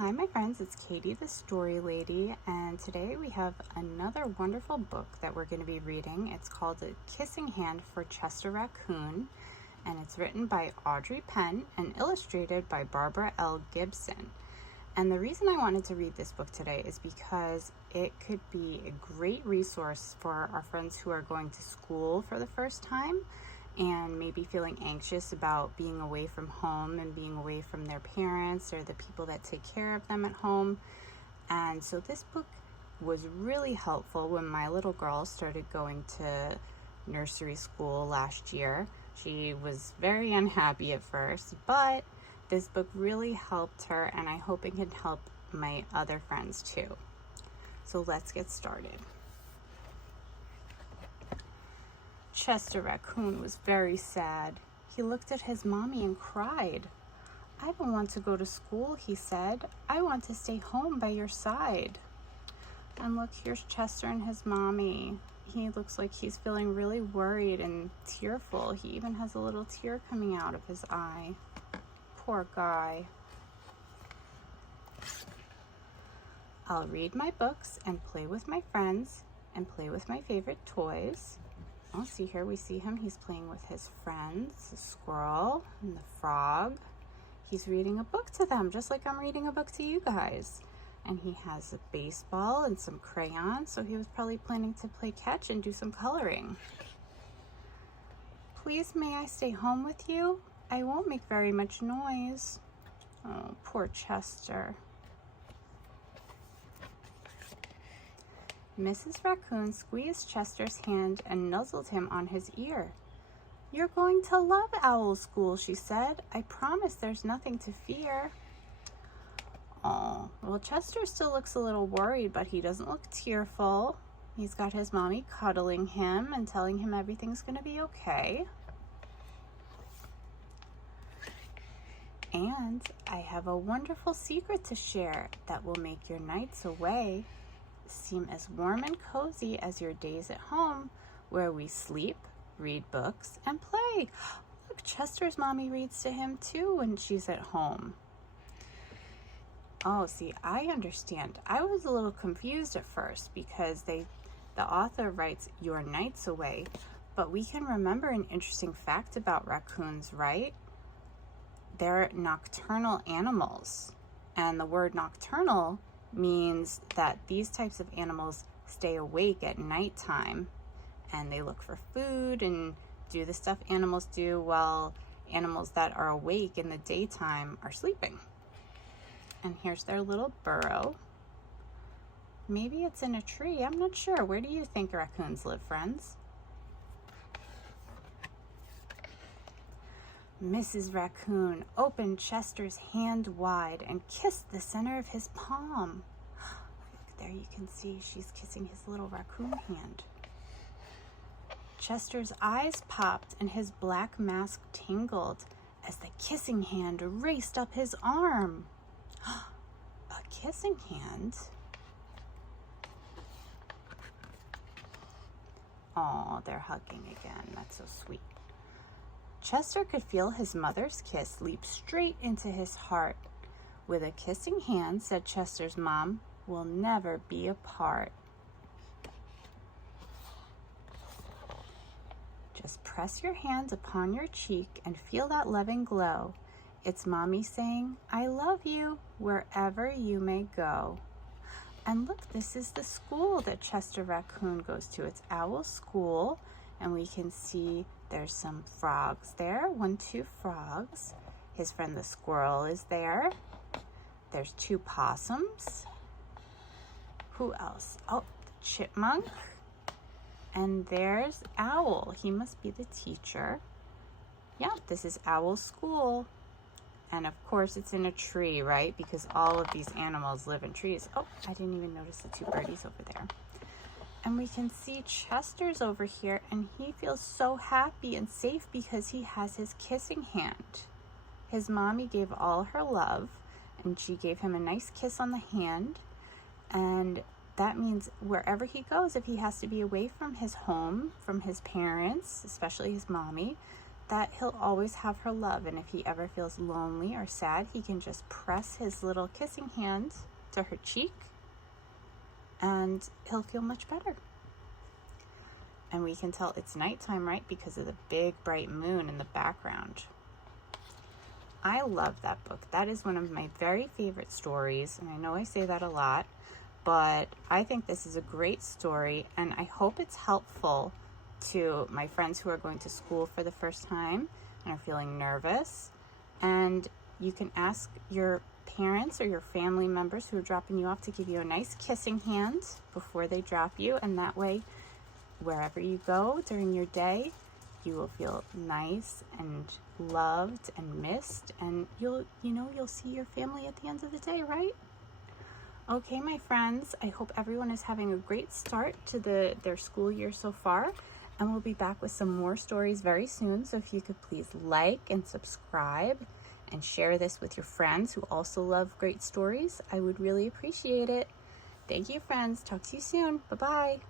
Hi my friends, it's Katie the Story Lady, and today we have another wonderful book that we're going to be reading. It's called A Kissing Hand for Chester Raccoon, and it's written by Audrey Penn and illustrated by Barbara L. Gibson. And the reason I wanted to read this book today is because it could be a great resource for our friends who are going to school for the first time and maybe feeling anxious about being away from home and being away from their parents or the people that take care of them at home. And so this book was really helpful when my little girl started going to nursery school last year. She was very unhappy at first, but this book really helped her, and I hope it can help my other friends too. So let's get started. Chester Raccoon was very sad. He looked at his mommy and cried. "I don't want to go to school," he said. "I want to stay home by your side." And look, here's Chester and his mommy. He looks like he's feeling really worried and tearful. He even has a little tear coming out of his eye. Poor guy. I'll read my books and play with my friends and play with my favorite toys. Oh, see here, we see him. He's playing with his friends, the squirrel and the frog. He's reading a book to them, just like I'm reading a book to you guys. And he has a baseball and some crayons, so he was probably planning to play catch and do some coloring. "Please, may I stay home with you? I won't make very much noise." Oh, poor Chester. Mrs. Raccoon squeezed Chester's hand and nuzzled him on his ear. "You're going to love owl school," she said. "I promise there's nothing to fear." Oh, well, Chester still looks a little worried, but he doesn't look tearful. He's got his mommy cuddling him and telling him everything's going to be okay. And I have a wonderful secret to share that will make your nights away seem as warm and cozy as your days at home, where we sleep, read books, and play. Look, Chester's mommy reads to him too when she's at home. Oh, see, I understand. I was a little confused at first because the author writes your nights away, but we can remember an interesting fact about raccoons, right? They're nocturnal animals, and the word nocturnal means that these types of animals stay awake at nighttime, and they look for food and do the stuff animals do, while animals that are awake in the daytime are sleeping. And here's their little burrow. Maybe it's in a tree. I'm not sure. Where do you think raccoons live, friends? Mrs. Raccoon opened Chester's hand wide and kissed the center of his palm. Look, there you can see she's kissing his little raccoon hand. Chester's eyes popped and his black mask tingled as the kissing hand raced up his arm. A kissing hand? Oh, they're hugging again. That's so sweet. Chester could feel his mother's kiss leap straight into his heart. "With a kissing hand," said Chester's mom, "we'll never be apart." Just press your hand upon your cheek and feel that loving glow. It's mommy saying, "I love you," wherever you may go. And look, this is the school that Chester Raccoon goes to. It's Owl School, and we can see there's some frogs there. 1, 2 frogs. His friend the squirrel is there. There's 2 possums. Who else? Oh, the chipmunk. And there's Owl. He must be the teacher. Yeah, this is Owl School. And of course it's in a tree, right? Because all of these animals live in trees. Oh, I didn't even notice the 2 birdies over there. And we can see Chester's over here, and he feels so happy and safe because he has his kissing hand. His mommy gave all her love, and she gave him a nice kiss on the hand. And that means wherever he goes, if he has to be away from his home, from his parents, especially his mommy, that he'll always have her love. And if he ever feels lonely or sad, he can just press his little kissing hand to her cheek and he'll feel much better. And we can tell it's nighttime, right? Because of the big bright moon in the background. I love that book. That is one of my very favorite stories. And I know I say that a lot, but I think this is a great story. And I hope it's helpful to my friends who are going to school for the first time and are feeling nervous. And you can ask your parents or your family members who are dropping you off to give you a nice kissing hand before they drop you. And that way, wherever you go during your day, you will feel nice and loved and missed, and you'll see your family at the end of the day, right? Okay, my friends, I hope everyone is having a great start to their school year so far, and we'll be back with some more stories very soon. So if you could please like and subscribe and share this with your friends who also love great stories, I would really appreciate it. Thank you, friends. Talk to you soon. Bye-bye.